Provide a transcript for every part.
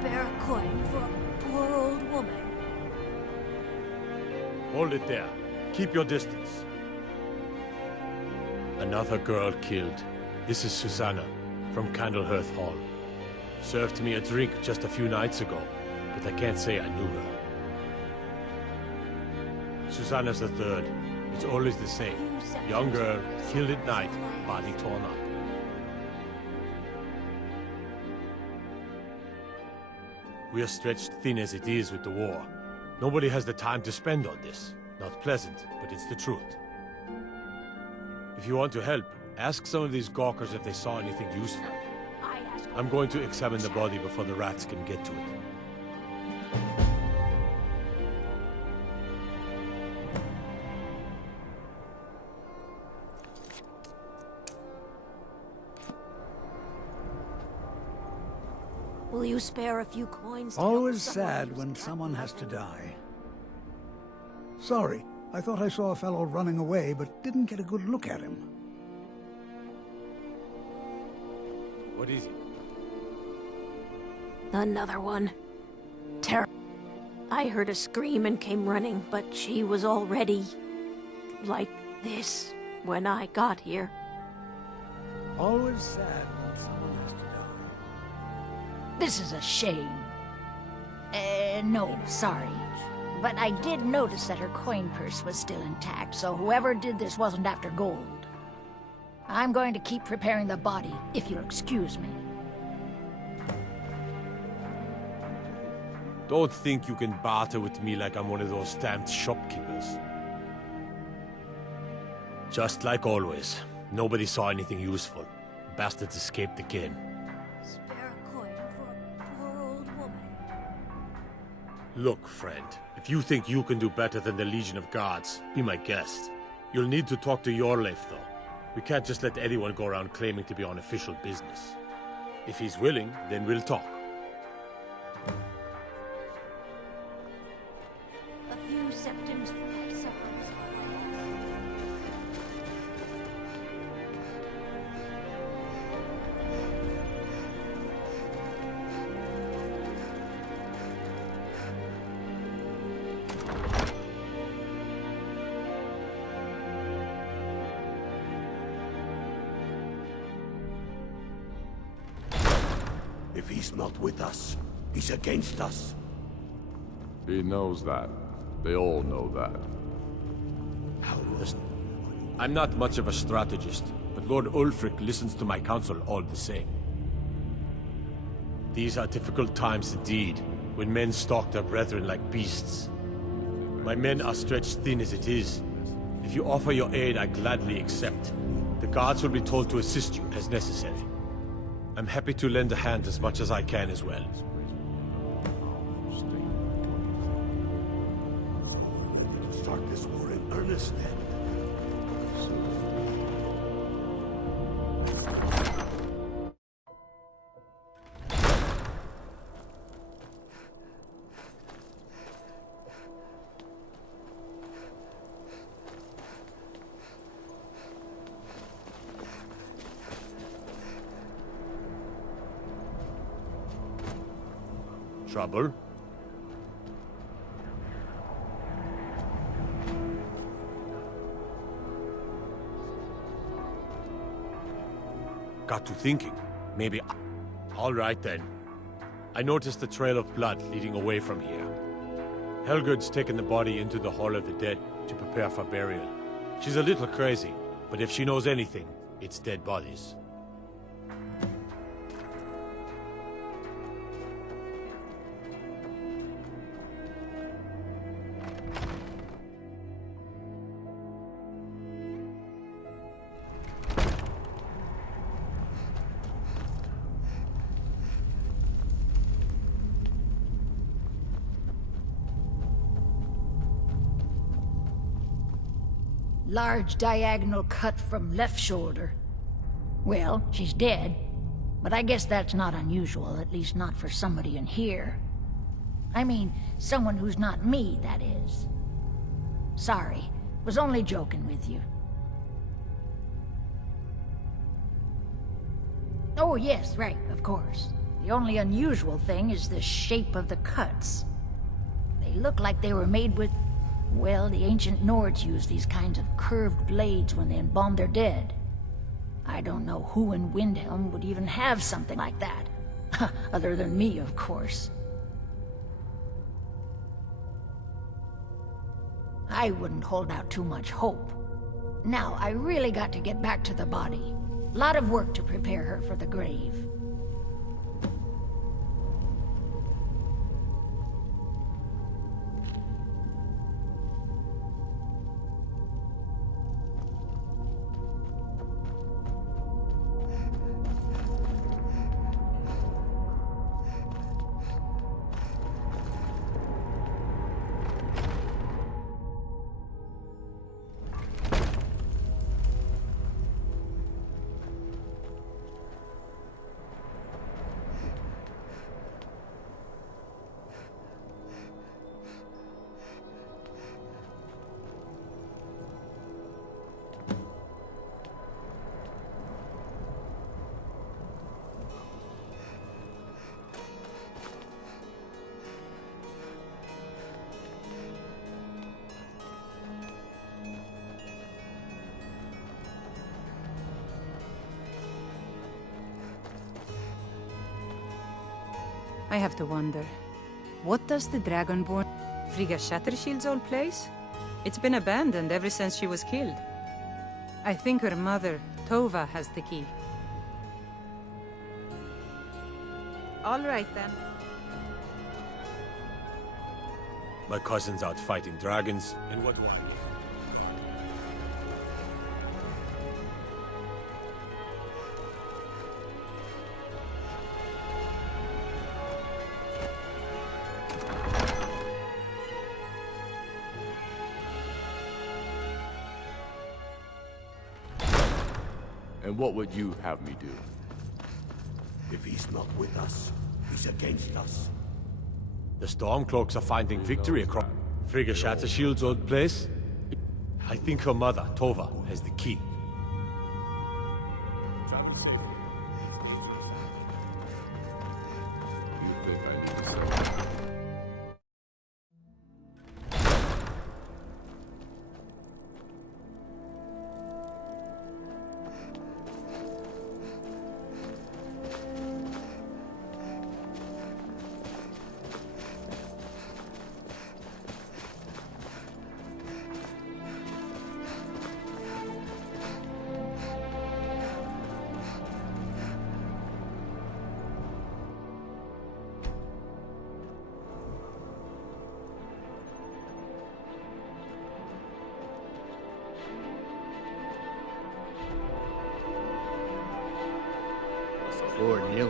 spare a coin for a poor old woman. Hold it there. Keep your distance. Another girl killed. This is Susanna, from Candlehearth Hall. Served me a drink just a few nights ago, but I can't say I knew her. Susanna's the third. It's always the same. Young girl, killed at night, body torn up. We are stretched thin as it is with the war. Nobody has the time to spend on this. Not pleasant, but it's the truth. If you want to help, ask some of these gawkers if they saw anything useful. I'm going to examine the body before the rats can get to it. Will you spare a few coins? Always sad when someone has to die. Sorry, I thought I saw a fellow running away, but didn't get a good look at him. What is it? Another one. I heard a scream and came running, but she was already like this when I got here. Always sad when someone has to die. This is a shame. No, sorry. But I did notice that her coin purse was still intact, so whoever did this wasn't after gold. I'm going to keep preparing the body, if you'll excuse me. Don't think you can barter with me like I'm one of those stamped shopkeepers. Just like always, nobody saw anything useful. Bastards escaped again. Spare a coin for a poor old woman. Look, friend, if you think you can do better than the Legion of Guards, be my guest. You'll need to talk to Yorleif, though. We can't just let anyone go around claiming to be on official business. If he's willing, then we'll talk. A few septims for my suppers. If he's not with us, he's against us. He knows that. They all know that. I'm not much of a strategist, but Lord Ulfric listens to my counsel all the same. These are difficult times indeed, when men stalk their brethren like beasts. My men are stretched thin as it is. If you offer your aid, I gladly accept. The guards will be told to assist you as necessary. I'm happy to lend a hand as much as I can as well. Start this war in earnest, then. Trouble? Got to thinking. Maybe... All right then. I noticed a trail of blood leading away from here. Helgud's taken the body into the Hall of the Dead to prepare for burial. She's a little crazy, but if she knows anything, it's dead bodies. Large diagonal cut from left shoulder. Well, she's dead, but I guess that's not unusual, at least not for somebody in here. I mean, someone who's not me, that is. Sorry, was only joking with you. Oh yes, right, of course. The only unusual thing is the shape of the cuts. They look like they were made with... well, the ancient Nords used these kinds of curved blades when they embalmed their dead. I don't know who in Windhelm would even have something like that. Other than me, of course. I wouldn't hold out too much hope. Now, I really got to get back to the body. Lot of work to prepare her for the grave. I have to wonder, what does the Dragonborn... Frigga Shattershield's old place? It's been abandoned ever since she was killed. I think her mother, Tova, has the key. All right, then. My cousin's out fighting dragons, and what why? And what would you have me do? If he's not with us, he's against us. The Stormcloaks are finding victory across Frigga Shattershield's old place. I think her mother, Tova, has the key. Travel safely. You think I need to say?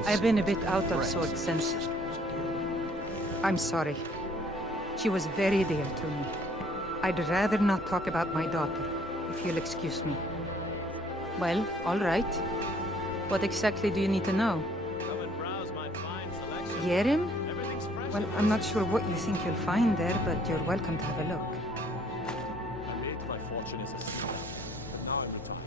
I've been a bit out of sorts since... I'm sorry. She was very dear to me. I'd rather not talk about my daughter, if you'll excuse me. Well, all right. What exactly do you need to know? Come and browse my fine selection. Hijerm? Everything's fresh. Well, I'm not sure what you think you'll find there, but you're welcome to have a look. I made my fortune as a seaman. Now I'm retired.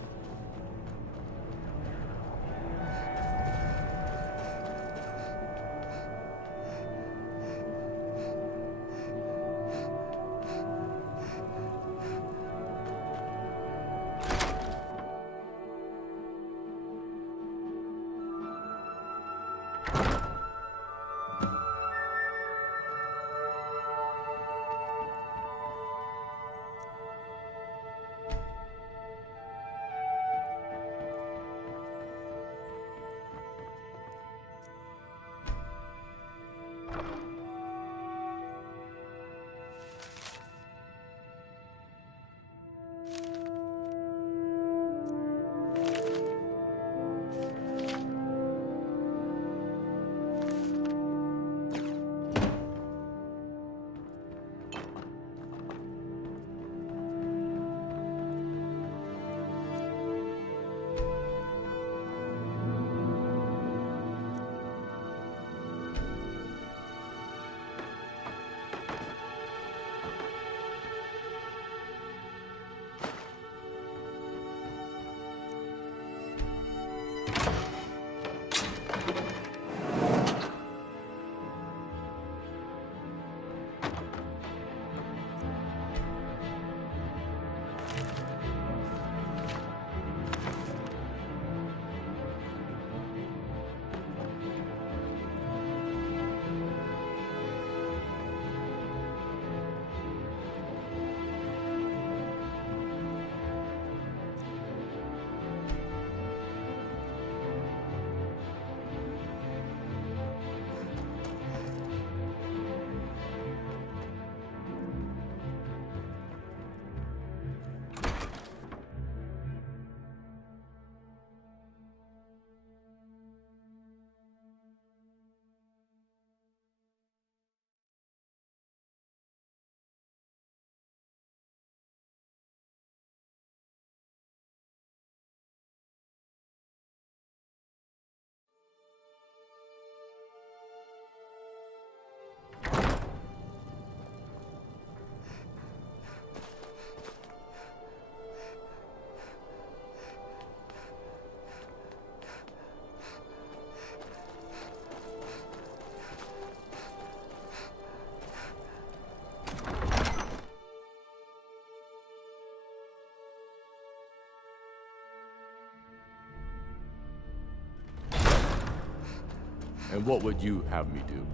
And what would you have me do?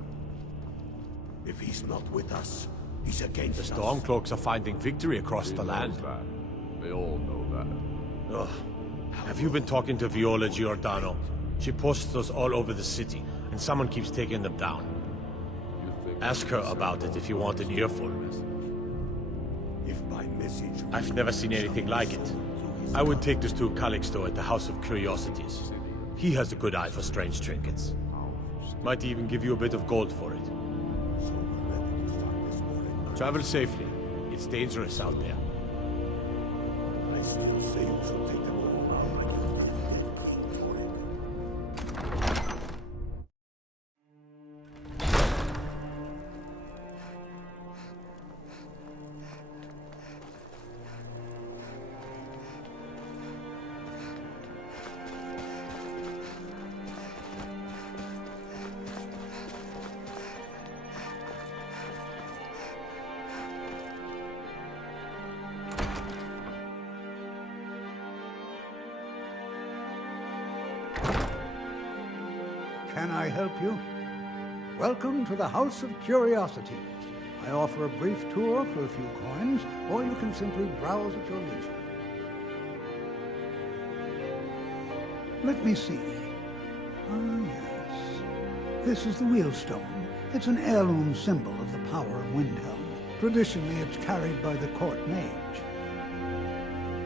If he's not with us, he's against The us. Stormcloaks are finding victory across He the land. knows that. They all know that. Ugh. Have you been talking to Viola Giordano? She posts us all over the city, and someone keeps taking them down. You think Ask her about it if you want an earful. If by message... I've never seen anything like it. I would take this to Calixto at the House of Curiosities. He has a good eye for strange trinkets. Might even give you a bit of gold for it. Travel safely. It's dangerous out there. I still say you should take them all around like Can I help you? Welcome to the House of Curiosities. I offer a brief tour for a few coins, or you can simply browse at your leisure. Let me see. Ah, yes. This is the Wheelstone. It's an heirloom symbol of the power of Windhelm. Traditionally, it's carried by the Court Mage.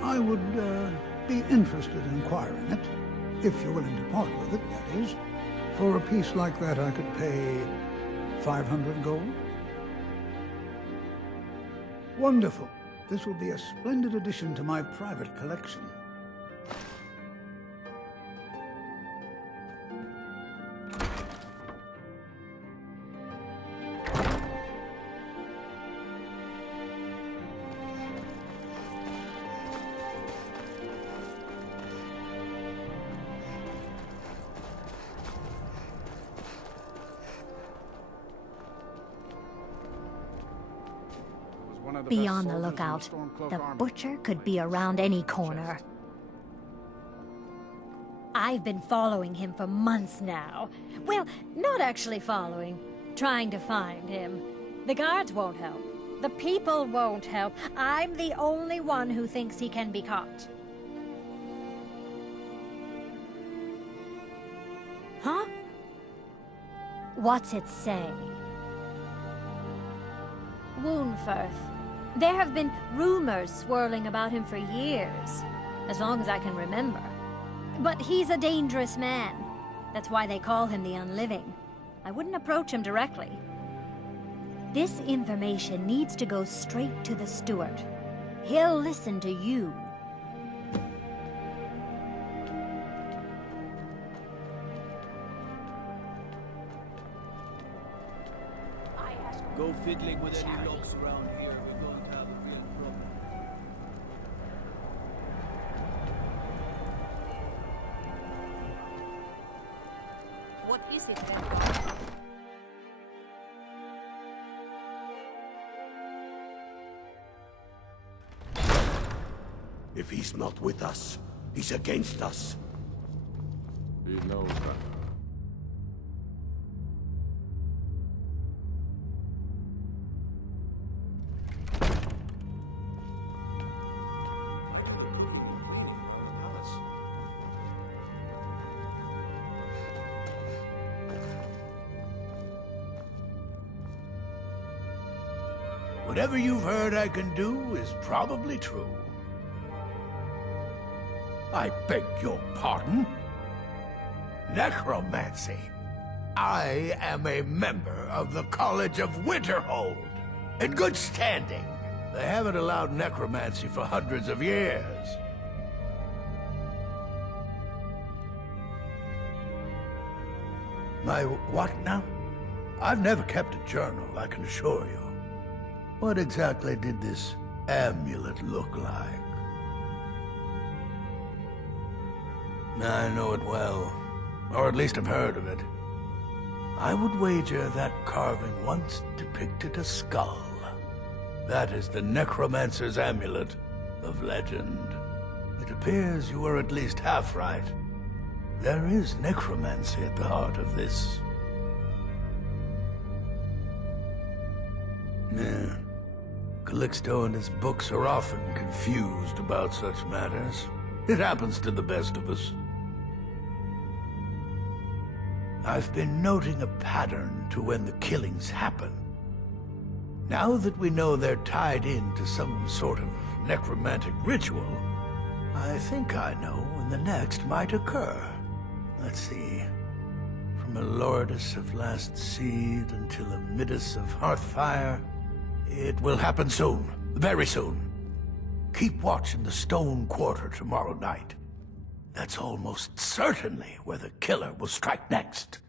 I would be interested in acquiring it, if you're willing to part with it, that is. For a piece like that, I could pay 500 gold. Wonderful. This will be a splendid addition to my private collection. Be on the lookout. The butcher could be around any corner. I've been following him for months now. Well, not actually following. Trying to find him. The guards won't help. The people won't help. I'm the only one who thinks he can be caught. Huh? What's it say? Woundfirth. There have been rumors swirling about him for years, as long as I can remember. But he's a dangerous man. That's why they call him the Unliving. I wouldn't approach him directly. This information needs to go straight to the steward. He'll listen to you. Go fiddling with any locks around here, we're going to have a real problem. What is it then? If he's not with us, he's against us. He knows that. Whatever you've heard I can do is probably true. I beg your pardon? Necromancy. I am a member of the College of Winterhold, in good standing. They haven't allowed necromancy for hundreds of years. My what now? I've never kept a journal, I can assure you. What exactly did this amulet look like? I know it well, or at least I've heard of it. I would wager that carving once depicted a skull. That is the Necromancer's Amulet of legend. It appears you were at least half right. There is necromancy at the heart of this Yeah. Calixto and his books are often confused about such matters. It happens to the best of us. I've been noting a pattern to when the killings happen. Now that we know they're tied into some sort of necromantic ritual, I think I know when the next might occur. Let's see. From Elordis of Last Seed until Amidus of Hearthfire. It will happen soon. Very soon. Keep watch in the Stone Quarter tomorrow night. That's almost certainly where the killer will strike next.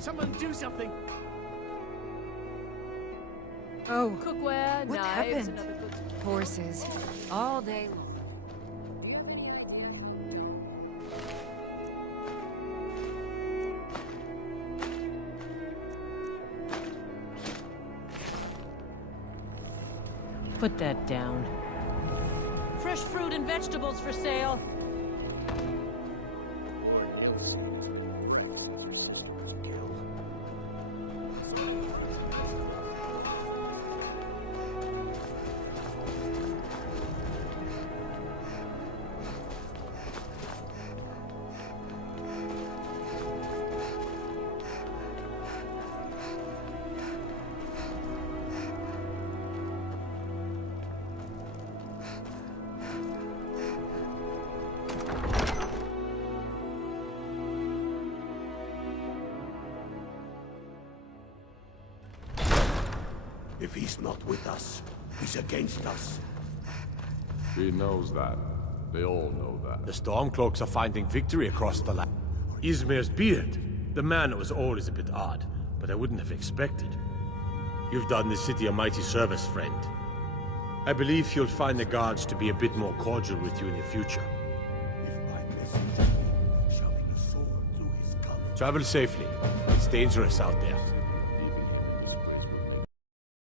Someone do something! Oh, Cookware, what knives, happened? and other goods. Horses. All day long. Put that down. Fresh fruit and vegetables for sale. If he's not with us, he's against us. He knows that. They all know that. The Stormcloaks are finding victory across the land. Izmir's beard. The man was always a bit odd, but I wouldn't have expected. You've done the city a mighty service, friend. I believe you'll find the guards to be a bit more cordial with you in the future. If my messenger shoving a sword through his collar. Travel safely. It's dangerous out there.